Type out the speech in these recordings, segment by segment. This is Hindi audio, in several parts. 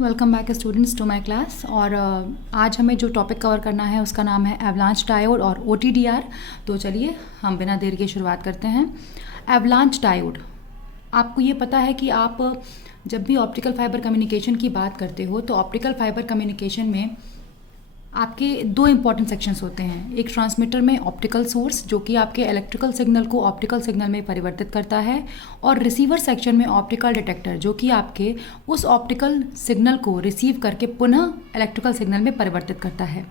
Welcome back students to my class. और आज हमें जो टॉपिक कवर करना है उसका नाम है एवलांच डायोड और OTDR। तो चलिए हम बिना देर के शुरुआत करते हैं। एवलांच डायोड, आपको ये पता है कि आप जब भी ऑप्टिकल फाइबर कम्युनिकेशन की बात करते हो तो ऑप्टिकल फाइबर कम्युनिकेशन में आपके दो इंपॉर्टेंट सेक्शंस होते हैं। एक ट्रांसमीटर में ऑप्टिकल सोर्स जो कि आपके इलेक्ट्रिकल सिग्नल को ऑप्टिकल सिग्नल में परिवर्तित करता है, और रिसीवर सेक्शन में ऑप्टिकल डिटेक्टर जो कि आपके उस ऑप्टिकल सिग्नल को रिसीव करके पुनः इलेक्ट्रिकल सिग्नल में परिवर्तित करता है।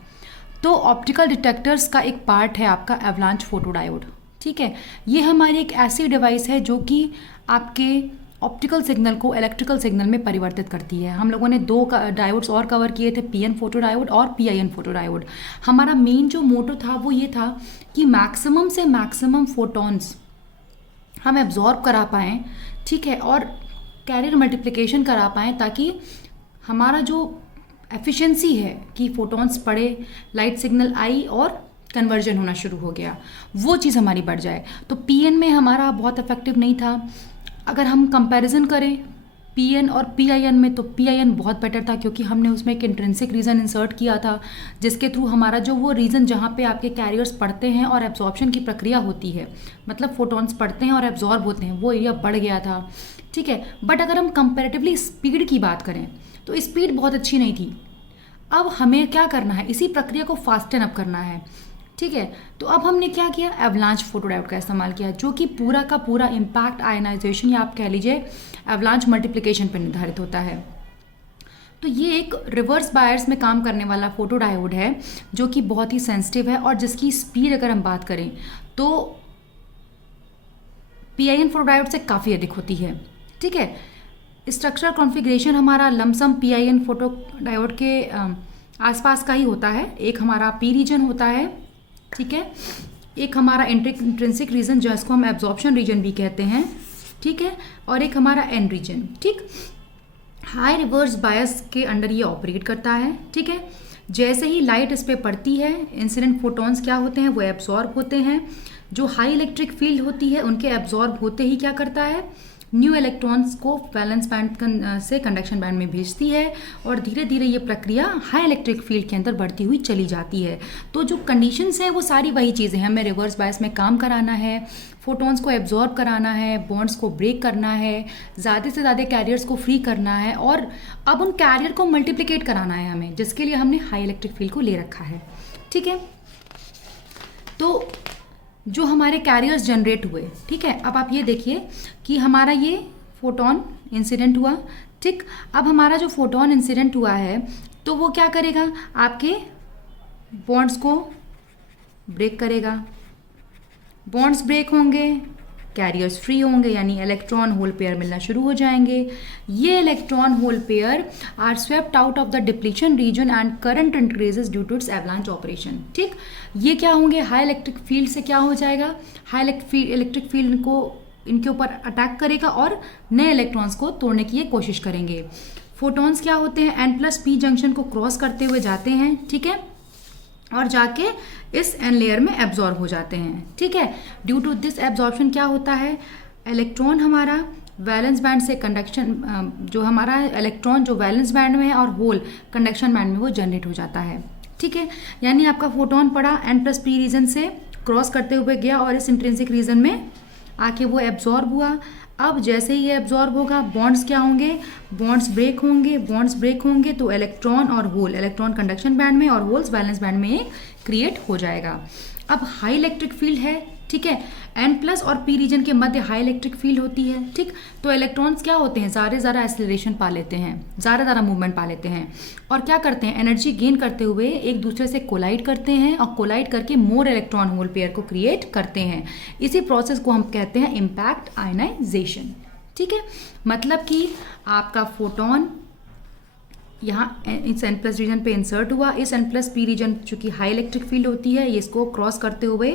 तो ऑप्टिकल डिटेक्टर्स का एक पार्ट है आपका एवलांच फोटोडायोड। ठीक है, ये हमारी एक ऐसी डिवाइस है जो कि आपके ऑप्टिकल सिग्नल को इलेक्ट्रिकल सिग्नल में परिवर्तित करती है। हम लोगों ने दो डायोड्स और कवर किए थे, PN फोटोडायोड और PIN फोटोडायोड। हमारा मेन जो मोटो था वो ये था कि मैक्सिमम से मैक्सिमम फोटॉन्स हम एब्जॉर्ब करा पाएँ, ठीक है, और कैरियर मल्टीप्लिकेशन करा पाएँ ताकि हमारा जो एफिशिएंसी है कि फोटॉन्स पड़े, लाइट सिग्नल आई और कन्वर्जन होना शुरू हो गया, वो चीज़ हमारी बढ़ जाए। तो PN में हमारा बहुत इफेक्टिव नहीं था। अगर हम कंपैरिजन करें PN और PIN में तो PIN बहुत बेटर था, क्योंकि हमने उसमें एक इंट्रिंसिक रीज़न इंसर्ट किया था जिसके थ्रू हमारा जो वो रीज़न जहाँ पे आपके कैरियर्स पढ़ते हैं और एब्जॉर्प्शन की प्रक्रिया होती है, मतलब फोटॉन्स पढ़ते हैं और एब्जॉर्ब होते हैं, वो एरिया बढ़ गया था। ठीक है, बट अगर हम कंपैरेटिवली स्पीड की बात करें तो स्पीड बहुत अच्छी नहीं थी। अब हमें क्या करना है, इसी प्रक्रिया को फास्टन अप करना है। ठीक है, तो अब हमने क्या किया, एवलांच फोटोडायोड का इस्तेमाल किया जो कि पूरा का पूरा इम्पैक्ट आयनाइजेशन या आप कह लीजिए एवलांच मल्टीप्लिकेशन पर निर्धारित होता है। तो ये एक रिवर्स बायर्स में काम करने वाला फोटोडायोड है जो कि बहुत ही सेंसिटिव है, और जिसकी स्पीड अगर हम बात करें तो PIN फोटोडायोड से काफ़ी अधिक होती है। ठीक है, स्ट्रक्चर कॉन्फ़िगरेशन हमारा लमसम PIN फोटोडायोड के आसपास का ही होता है। एक हमारा P रीजन होता है, ठीक है, एक हमारा इंट्रिंसिक रीजन जिसको हम एब्जॉर्प्शन रीजन भी कहते हैं, ठीक है, और एक हमारा N रीजन। ठीक, हाई रिवर्स बायस के अंडर ये ऑपरेट करता है। ठीक है, जैसे ही लाइट इस पर पड़ती है, इंसिडेंट फोटॉन्स क्या होते हैं, वो एब्जॉर्ब होते हैं। जो हाई इलेक्ट्रिक फील्ड होती है उनके एब्जॉर्ब होते ही क्या करता है, न्यू इलेक्ट्रॉन्स को वैलेंस बैंड से कंडक्शन बैंड में भेजती है, और धीरे धीरे ये प्रक्रिया हाई इलेक्ट्रिक फील्ड के अंदर बढ़ती हुई चली जाती है। तो जो कंडीशंस हैं वो सारी वही चीज़ें हैं, हमें रिवर्स बायस में काम कराना है, फोटॉन्स को एब्जॉर्ब कराना है, बॉन्ड्स को ब्रेक करना है, ज़्यादा से ज़्यादा कैरियर्स को फ्री करना है, और अब उन कैरियर को मल्टीप्लिकेट कराना है हमें, जिसके लिए हमने हाई इलेक्ट्रिक फील्ड को ले रखा है। ठीक है, तो जो हमारे कैरियर्स जनरेट हुए, ठीक है, अब आप ये देखिए कि हमारा ये फोटॉन इंसिडेंट हुआ। ठीक, अब हमारा जो फोटॉन इंसिडेंट हुआ है तो वो क्या करेगा, आपके बॉन्ड्स को ब्रेक करेगा। बॉन्ड्स ब्रेक होंगे, कैरियर्स फ्री होंगे, यानी इलेक्ट्रॉन होल पेयर मिलना शुरू हो जाएंगे। ये electron hole pair are swept out of the depletion region and current increases due to its avalanche operation. ठीक, ये क्या होंगे, हाई इलेक्ट्रिक फील्ड से क्या हो जाएगा, हाई इलेक्ट्रिक फील्ड को इनके ऊपर अटैक करेगा और नए इलेक्ट्रॉन्स को तोड़ने की ये कोशिश करेंगे। फोटॉन्स क्या होते हैं, N+P जंक्शन को क्रॉस करते हुए जाते हैं, ठीक है, और जाके इस N लेयर में एब्जॉर्ब हो जाते हैं। ठीक है, ड्यू टू दिस एब्जॉर्प्शन क्या होता है, इलेक्ट्रॉन हमारा वैलेंस बैंड से कंडक्शन, जो हमारा इलेक्ट्रॉन जो वैलेंस बैंड में है और होल कंडक्शन बैंड में वो जनरेट हो जाता है। ठीक है, यानी आपका फोटोन पड़ा N+P रीजन से क्रॉस करते हुए गया और इस इंट्रिंसिक रीजन में आके वो एब्जॉर्ब हुआ। अब जैसे ही ये एब्जॉर्ब होगा, बॉन्ड्स क्या होंगे, बॉन्ड्स ब्रेक होंगे। बॉन्ड्स ब्रेक होंगे तो इलेक्ट्रॉन और होल, इलेक्ट्रॉन कंडक्शन बैंड में और होल्स वैलेंस बैंड में क्रिएट हो जाएगा। अब हाई इलेक्ट्रिक फील्ड है, ठीक है, N+ और P रीजन के मध्य हाई इलेक्ट्रिक फील्ड होती है। ठीक, तो इलेक्ट्रॉन्स क्या होते हैं, ज़्यादा एक्सेलरेशन पा लेते हैं, ज़्यादा मूवमेंट पा लेते हैं, और क्या करते हैं, एनर्जी गेन करते हुए एक दूसरे से कोलाइड करते हैं, और कोलाइड करके मोर इलेक्ट्रॉन होल पेयर को क्रिएट करते हैं। इसी प्रोसेस को हम कहते हैं इम्पैक्ट आयनाइजेशन। ठीक है, मतलब कि आपका फोटोन यहाँ इस N+ रीजन पे इंसर्ट हुआ। इस N+P रीजन चूँकि हाई इलेक्ट्रिक फील्ड होती है, ये इसको क्रॉस करते हुए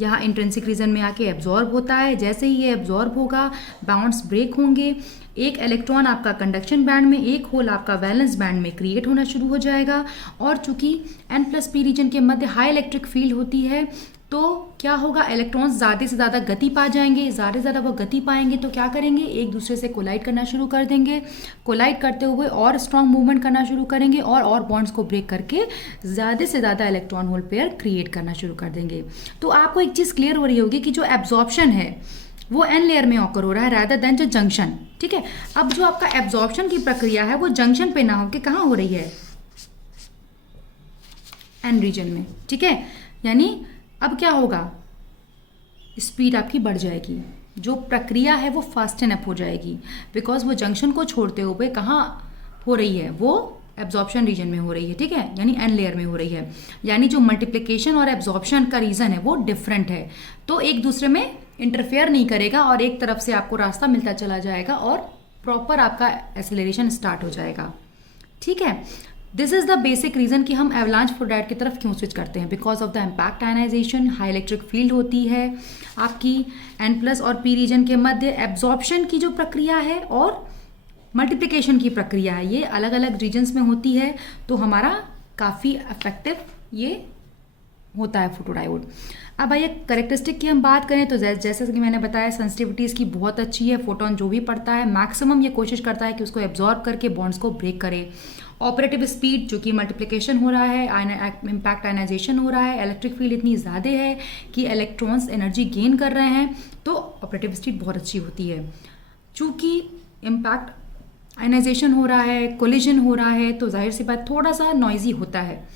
यहाँ इंट्रिंसिक रीजन में आके एब्जॉर्ब होता है। जैसे ही ये एब्जॉर्ब होगा, बाउंड्स ब्रेक होंगे, एक इलेक्ट्रॉन आपका कंडक्शन बैंड में, एक होल आपका वैलेंस बैंड में क्रिएट होना शुरू हो जाएगा। और चूँकि N+P रीजन के मध्य हाई इलेक्ट्रिक फील्ड होती है तो क्या होगा, इलेक्ट्रॉन्स ज़्यादा से ज़्यादा गति पा जाएंगे, ज़्यादा से ज़्यादा वो गति पाएंगे तो क्या करेंगे, एक दूसरे से कोलाइड करना शुरू कर देंगे। कोलाइड करते हुए और स्ट्रॉन्ग मूवमेंट करना शुरू करेंगे और बॉन्ड्स को ब्रेक करके ज़्यादा से ज़्यादा इलेक्ट्रॉन होल पेयर क्रिएट करना शुरू कर देंगे। तो आपको एक चीज़ क्लियर हो रही होगी कि जो एब्जॉर्प्शन है वो एन लेयर में ऑकर हो रहा है रादर देन जो जंक्शन। ठीक है, अब जो आपका एब्जॉर्प्शन की प्रक्रिया है वो जंक्शन पे ना होकर कहाँ हो रही है, एन रीजन में। ठीक है, यानी अब क्या होगा, स्पीड आपकी बढ़ जाएगी, जो प्रक्रिया है वो फास्टन अप हो जाएगी, बिकॉज वो जंक्शन को छोड़ते हुए कहाँ हो रही है, वो एब्जॉर्प्शन रीजन में हो रही है। ठीक है, यानी एन लेयर में हो रही है, यानी जो मल्टीप्लिकेशन और एब्जॉर्प्शन का रीजन है वो डिफरेंट है, तो एक दूसरे में इंटरफेयर नहीं करेगा और एक तरफ से आपको रास्ता मिलता चला जाएगा और प्रॉपर आपका एक्सेलरेशन स्टार्ट हो जाएगा। ठीक है, this is the basic reason कि हम एवलांच फ्लो डायोड की तरफ क्यों स्विच करते हैं, because of the impact ionization, high electric field होती है आपकी एन प्लस और पी रीजन के मध्य, एब्जॉर्प्शन की जो प्रक्रिया है और मल्टीप्लिकेशन की प्रक्रिया है, ये अलग अलग रीजन्स में होती है, तो हमारा काफ़ी इफेक्टिव ये होता है फोटोडायोड। अब आइए करेक्टरिस्टिक की हम बात करें तो जैसे कि मैंने बताया सेंसिटिविटी इसकी बहुत अच्छी है, फोटोन जो भी पड़ता है मैक्सिमम ये कोशिश करता है कि उसको एब्जॉर्ब करके बॉन्ड्स को ब्रेक करे। ऑपरेटिव स्पीड जो कि मल्टीप्लिकेशन हो रहा है, इम्पैक्ट आयनाइजेशन हो रहा है, इलेक्ट्रिक फील्ड इतनी ज़्यादा है कि इलेक्ट्रॉन्स एनर्जी गेन कर रहे हैं, तो ऑपरेटिव स्पीड बहुत अच्छी होती है। चूँकि इम्पैक्ट आयनाइजेशन हो रहा है, कोलिजन हो रहा है, तो जाहिर सी बात थोड़ा सा नॉइजी होता है।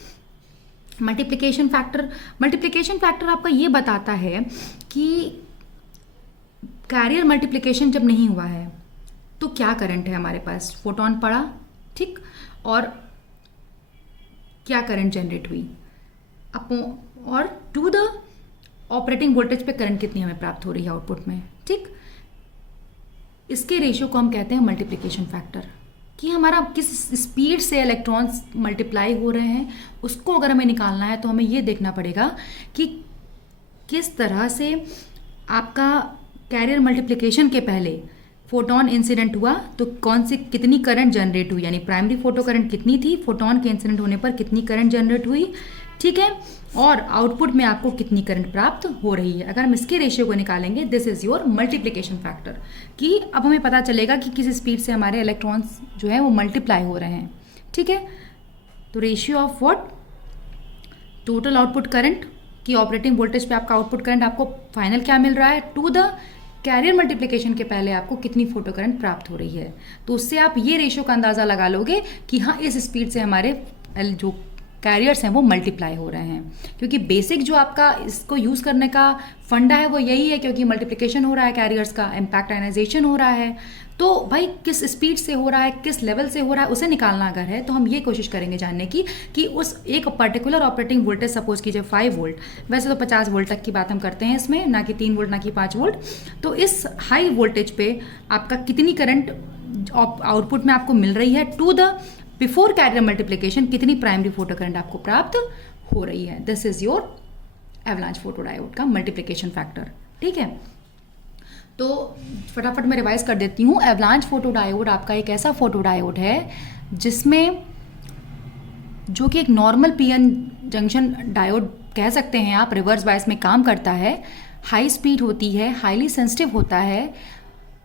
मल्टीप्लिकेशन फैक्टर आपका ये बताता है कि कैरियर मल्टीप्लिकेशन जब नहीं हुआ है तो क्या करंट है हमारे पास, फोटोन पड़ा, ठीक, और क्या करंट जनरेट हुई और टू द ऑपरेटिंग वोल्टेज पे करंट कितनी हमें प्राप्त हो रही है आउटपुट में। ठीक, इसके रेशियो को हम कहते हैं मल्टीप्लिकेशन फैक्टर, कि हमारा किस स्पीड से इलेक्ट्रॉन्स मल्टीप्लाई हो रहे हैं उसको अगर हमें निकालना है तो हमें ये देखना पड़ेगा कि किस तरह से आपका कैरियर मल्टीप्लिकेशन के पहले फोटोन इंसिडेंट हुआ तो कौन सी कितनी करंट जनरेट हुई, यानी प्राइमरी फोटो करंट कितनी थी, फोटोन के इंसिडेंट होने पर कितनी करंट जनरेट हुई। ठीक है, और आउटपुट में आपको कितनी करंट प्राप्त हो रही है। अगर हम इसके रेशियो को निकालेंगे, this is your multiplication factor, कि अब हमें पता चलेगा कि किस स्पीड से हमारे इलेक्ट्रॉन्स जो है वो मल्टीप्लाई हो रहे हैं। ठीक है, तो ratio of what, total output current की ऑपरेटिंग वोल्टेज पे आपका आउटपुट करंट आपको फाइनल क्या मिल रहा है, टू द कैरियर मल्टीप्लिकेशन के पहले आपको कितनी फोटो करंट प्राप्त हो रही है। तो उससे आप ये रेशियो का अंदाज़ा लगा लोगे कि हाँ इस स्पीड से हमारे जो कैरियर्स हैं वो मल्टीप्लाई हो रहे हैं, क्योंकि बेसिक जो आपका इसको यूज़ करने का फंडा है वो यही है, क्योंकि मल्टीप्लिकेशन हो रहा है कैरियर्स का, इम्पैक्ट आयनाइजेशन हो रहा है, तो भाई किस स्पीड से हो रहा है, किस लेवल से हो रहा है, उसे निकालना अगर है तो हम ये कोशिश करेंगे जानने की कि उस एक पर्टिकुलर ऑपरेटिंग वोल्टेज सपोज कीजिए 5 वोल्ट, वैसे तो 50 वोल्ट तक की बात हम करते हैं इसमें, ना कि 3 वोल्ट ना कि 5 वोल्ट, तो इस हाई वोल्टेज पे आपका कितनी करंट आउटपुट में आपको मिल रही है, to the before carrier multiplication कितनी प्राइमरी फोटो करंट आपको प्राप्त हो रही है। This is your avalanche photodiode का मल्टीप्लिकेशन फैक्टर। ठीक है, तो फटाफट मैं रिवाइज कर देती हूँ। एवलांच फोटोडायोड आपका एक ऐसा फोटोडायोड है जिसमें जो कि एक नॉर्मल पीएन जंक्शन डायोड कह सकते हैं आप, रिवर्स बायस में काम करता है, हाई स्पीड होती है, हाईली सेंसिटिव होता है,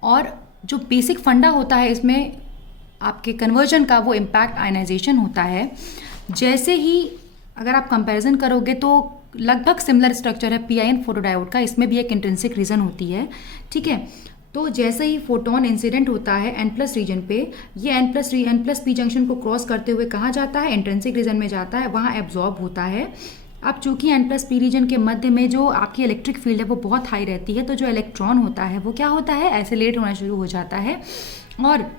और जो बेसिक फंडा होता है इसमें आपके कन्वर्जन का वो इम्पैक्ट आयनाइजेशन होता है। जैसे ही अगर आप कंपैरिजन करोगे तो लगभग सिमिलर स्ट्रक्चर है पीआईएन फोटोडायोड का, इसमें भी एक इंट्रिंसिक रीजन होती है। ठीक है, तो जैसे ही फोटोन इंसिडेंट होता है एन प्लस रीजन पे, ये एन प्लस पी जंक्शन को क्रॉस करते हुए कहाँ जाता है, इंट्रिंसिक रीजन में जाता है, वहाँ एब्जॉर्ब होता है। अब चूंकि एन प्लस पी रीजन के मध्य में जो आपकी इलेक्ट्रिक फील्ड है वो बहुत हाई रहती है, तो जो इलेक्ट्रॉन होता है वो क्या होता है, एसिलेट होना शुरू हो जाता है, और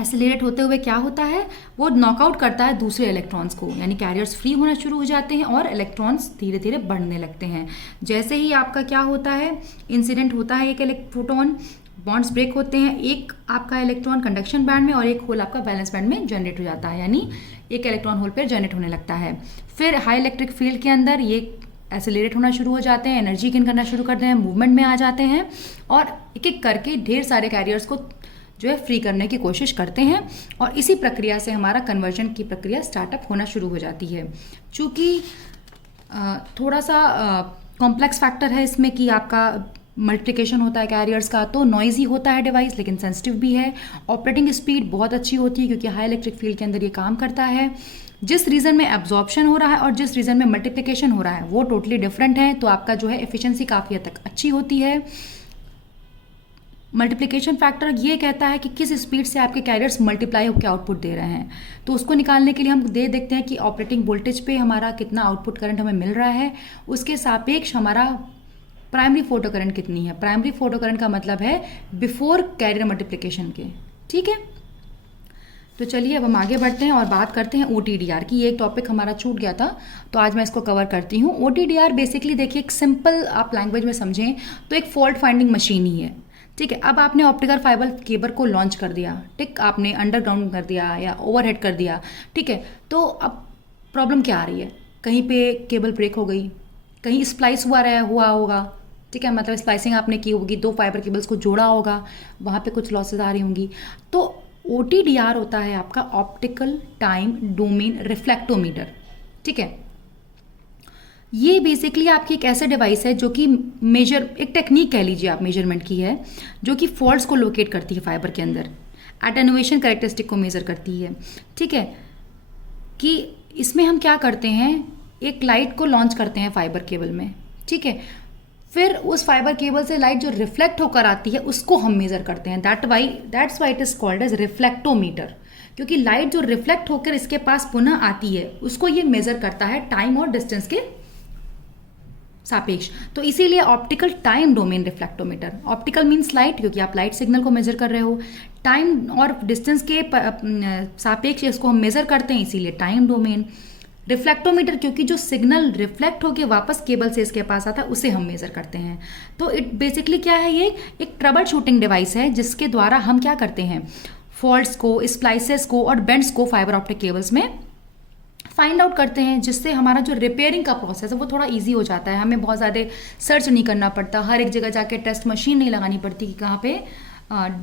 एसिलेट होते हुए क्या होता है, वो नॉकआउट करता है दूसरे इलेक्ट्रॉन्स को, यानी कैरियर्स फ्री होना शुरू हो जाते हैं और इलेक्ट्रॉन्स धीरे धीरे बढ़ने लगते हैं। जैसे ही आपका क्या होता है, इंसिडेंट होता है एक फोटोन, बॉन्ड्स ब्रेक होते हैं, एक आपका इलेक्ट्रॉन कंडक्शन बैंड में और एक होल आपका बैलेंस बैंड में जनरेट हो जाता है, यानी एक इलेक्ट्रॉन होल पेयर जनरेट होने लगता है। फिर हाई इलेक्ट्रिक फील्ड के अंदर ये एसिलेट होना शुरू हो जाते हैं, एनर्जी गेन करना शुरू करते हैं, मूवमेंट में आ जाते हैं, और एक एक करके ढेर सारे कैरियर्स को जो है फ्री करने की कोशिश करते हैं, और इसी प्रक्रिया से हमारा कन्वर्जन की प्रक्रिया स्टार्टअप होना शुरू हो जाती है। चूँकि थोड़ा सा कॉम्प्लेक्स फैक्टर है इसमें कि आपका मल्टीप्लिकेशन होता है कैरियर्स का, तो नॉइजी होता है डिवाइस लेकिन सेंसिटिव भी है। ऑपरेटिंग स्पीड बहुत अच्छी होती है क्योंकि हाई इलेक्ट्रिक फील्ड के अंदर ये काम करता है। जिस रीज़न में एब्जॉर्प्शन हो रहा है और जिस रीज़न में मल्टीप्लिकेशन हो रहा है वो टोटली डिफरेंट है, तो आपका जो है एफिशिएंसी काफ़ी हद तक अच्छी होती है। मल्टीप्लिकेशन फैक्टर ये कहता है कि किस स्पीड से आपके कैरियर्स मल्टीप्लाई होकर आउटपुट दे रहे हैं, तो उसको निकालने के लिए हम देखते हैं कि ऑपरेटिंग वोल्टेज पे हमारा कितना आउटपुट करंट हमें मिल रहा है, उसके सापेक्ष हमारा प्राइमरी फोटो करंट कितनी है। प्राइमरी फोटो करंट का मतलब है बिफोर कैरियर मल्टीप्लिकेशन के, ठीक है। तो चलिए अब हम आगे बढ़ते हैं और बात करते हैं OTDR की। ये एक टॉपिक हमारा छूट गया था तो आज मैं इसको कवर करती हूँ। OTDR बेसिकली देखिए एक सिंपल आप लैंग्वेज में समझें तो एक फॉल्ट फाइंडिंग मशीन ही है, ठीक है। अब आपने ऑप्टिकल फाइबर केबल को लॉन्च कर दिया, ठीक, आपने अंडरग्राउंड कर दिया या ओवरहेड कर दिया, ठीक है। तो अब प्रॉब्लम क्या आ रही है, कहीं पे केबल ब्रेक हो गई, कहीं स्प्लाइस हुआ होगा, ठीक है, मतलब स्प्लाइसिंग आपने की होगी, 2 फाइबर केबल्स को जोड़ा होगा, वहाँ पे कुछ लॉसेज आ रही होंगी। तो OTDR होता है आपका ऑप्टिकल टाइम डोमेन रिफ्लेक्टोमीटर, ठीक है। ये बेसिकली आपकी एक ऐसा डिवाइस है जो कि एक टेक्निक कह लीजिए आप, मेजरमेंट की है, जो कि फॉल्ट्स को लोकेट करती है फाइबर के अंदर, एटेन्युएशन कैरेक्टरिस्टिक को मेजर करती है, ठीक है। कि इसमें हम क्या करते हैं, एक लाइट को लॉन्च करते हैं फाइबर केबल में, ठीक है, फिर उस फाइबर केबल से लाइट जो रिफ्लेक्ट होकर आती है उसको हम मेजर करते हैं। That's why it is called as reflectometer, क्योंकि लाइट जो रिफ्लेक्ट होकर इसके पास पुनः आती है उसको ये मेजर करता है टाइम और डिस्टेंस के सापेक्ष। तो इसीलिए optical time domain reflectometer, optical means light क्योंकि आप लाइट सिग्नल को मेजर कर रहे हो, टाइम और डिस्टेंस के सापेक्ष इसको हम मेजर करते हैं, इसीलिए टाइम डोमेन। रिफ्लेक्टोमीटर क्योंकि जो सिग्नल रिफ्लेक्ट होकर वापस केबल से इसके पास आता है उसे हम मेजर करते हैं। तो इट बेसिकली क्या है, ये एक ट्रबल शूटिंग डिवाइस है जिसके द्वारा हम क्या करते हैं, फॉल्ट्स को, स्प्लाइसेस को और बेंड्स को फाइबर ऑप्टिक केबल्स में फाइंड आउट करते हैं, जिससे हमारा जो रिपेयरिंग का प्रोसेस है वो थोड़ा इजी हो जाता है। हमें बहुत ज़्यादा सर्च नहीं करना पड़ता, हर एक जगह जाके टेस्ट मशीन नहीं लगानी पड़ती कि कहाँ पे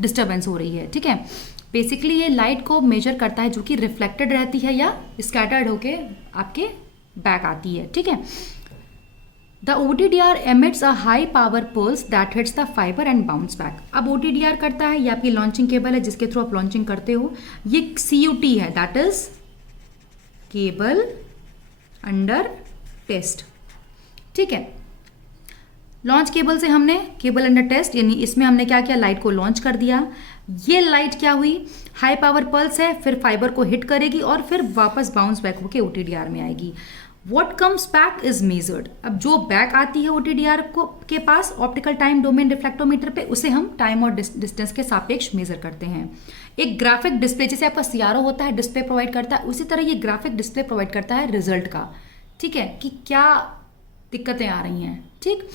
डिस्टर्बेंस हो रही है, ठीक है। बेसिकली ये लाइट को मेजर करता है जो कि रिफ्लेक्टेड रहती है या स्कैटर्ड होके आपके बैक आती है, ठीक है। The OTDR emits a high power pulse that hits the fiber and bounce back। अब OTDR करता है, ये आपकी लॉन्चिंग केबल है जिसके थ्रू आप लॉन्चिंग करते हो, ये CUT है, that is cable under test, ठीक है। लॉन्च केबल से हमने केबल अंडर टेस्ट, यानी इसमें हमने क्या किया, लाइट को लॉन्च कर दिया। ये लाइट क्या हुई, हाई पावर पल्स है, फिर फाइबर को हिट करेगी और फिर वापस बाउंस बैक होकर OTDR में आएगी। What comes back is measured. अब जो बैक आती है OTDR को के पास ऑप्टिकल टाइम डोमेन रिफ्लेक्टोमीटर पे, उसे हम टाइम और डिस्टेंस के सापेक्ष मेजर करते हैं। एक ग्राफिक डिस्प्ले, जैसे आपका CRO होता है डिस्प्ले प्रोवाइड करता है, उसी तरह ये ग्राफिक डिस्प्ले प्रोवाइड करता है रिजल्ट का, ठीक है, कि क्या दिक्कतें आ रही हैं, ठीक।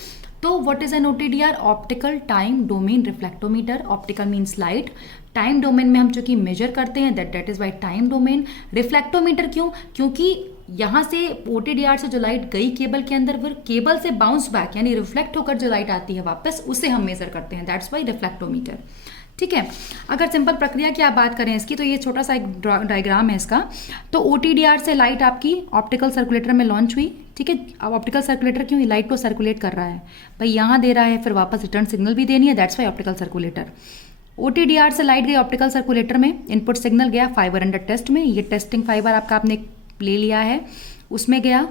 तो what is an OTDR, optical time domain reflectometer. Optical means light, time domain में हम चूंकि मेजर करते हैं, that is by time domain. Reflectometer क्यों, क्योंकि यहाँ से OTDR से जो लाइट गई केबल के अंदर, फिर केबल से बाउंस बैक यानी रिफ्लेक्ट होकर जो लाइट आती है वापस, उसे हम मेजर करते हैं, दैट्स वाई रिफ्लेक्टोमीटर, ठीक है। अगर सिंपल प्रक्रिया की आप बात करें इसकी, तो ये छोटा सा एक डायग्राम है इसका। तो OTDR से लाइट आपकी ऑप्टिकल सर्कुलेटर में लॉन्च हुई, ठीक है। अब ऑप्टिकल सर्कुलेटर क्यों, लाइट को सर्कुलेट कर रहा है भाई, यहाँ दे रहा है, फिर वापस रिटर्न सिग्नल भी देनी है, that's why optical circulator. OTDR से लाइट गई ऑप्टिकल सर्कुलेटर में, इनपुट सिग्नल गया फाइबर अंडर टेस्ट में, ये टेस्टिंग फाइबर आपका आपने ले लिया है, उसमें गया,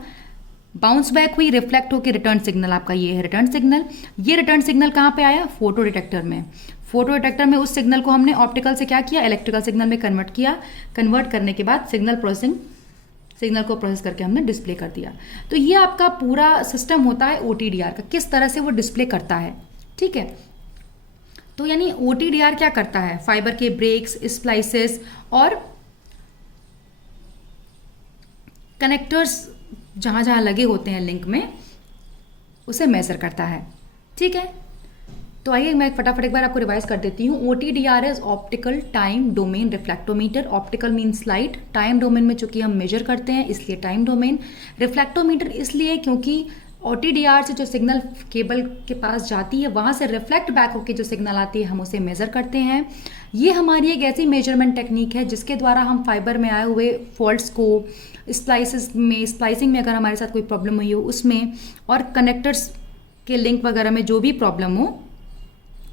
बाउंस बैक हुई, रिफ्लेक्ट होकर रिटर्न सिग्नल आपका ये है रिटर्न सिग्नल। ये रिटर्न सिग्नल कहाँ पे आया, फोटो डिटेक्टर में। फोटो डिटेक्टर में उस सिग्नल को हमने ऑप्टिकल से क्या किया, इलेक्ट्रिकल सिग्नल में कन्वर्ट किया। कन्वर्ट करने के बाद सिग्नल को प्रोसेस करके हमने डिस्प्ले कर दिया। तो ये आपका पूरा सिस्टम होता है OTDR का, किस तरह से वो डिस्प्ले करता है, ठीक है। तो यानी OTDR क्या करता है, फाइबर के ब्रेक्स, स्प्लाइसेस और कनेक्टर्स जहाँ जहाँ लगे होते हैं लिंक में, उसे मेजर करता है, ठीक है। तो आइए मैं फटाफट एक बार आपको रिवाइज कर देती हूँ। OTDR is optical time domain reflectometer. Optical means light, time domain में चूंकि हम मेजर करते हैं इसलिए टाइम डोमेन। रिफ्लेक्टोमीटर इसलिए क्योंकि OTDR से जो सिग्नल केबल के पास जाती है वहाँ से रिफ्लेक्ट बैक होकर जो सिग्नल आती है हम उसे मेजर करते हैं। ये हमारी एक ऐसी मेजरमेंट टेक्निक है जिसके द्वारा हम फाइबर में आए हुए फॉल्ट्स को, स्प्लाइसिंग में अगर हमारे साथ कोई प्रॉब्लम हुई हो उसमें, और कनेक्टर्स के लिंक वगैरह में जो भी प्रॉब्लम हो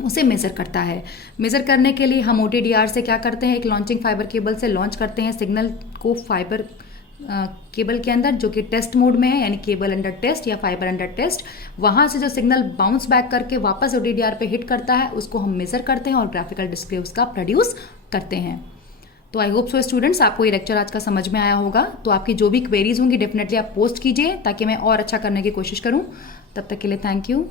उसे मेज़र करता है। मेज़र करने के लिए हम OTDR से क्या करते हैं, एक लॉन्चिंग फाइबर केबल से लॉन्च करते हैं सिग्नल को फाइबर केबल के अंदर, जो कि टेस्ट मोड में है, यानी केबल अंडर टेस्ट या फाइबर अंडर टेस्ट। वहाँ से जो सिग्नल बाउंस बैक करके वापस OTDR पे हिट करता है उसको हम मेज़र करते हैं और ग्राफिकल डिस्प्ले उसका प्रोड्यूस करते हैं। तो आई होप सो स्टूडेंट्स, आपको ये लेक्चर आज का समझ में आया होगा। तो आपकी जो भी क्वेरीज होंगी डेफिनेटली आप पोस्ट कीजिए ताकि मैं और अच्छा करने की कोशिश करूँ। तब तक के लिए थैंक यू।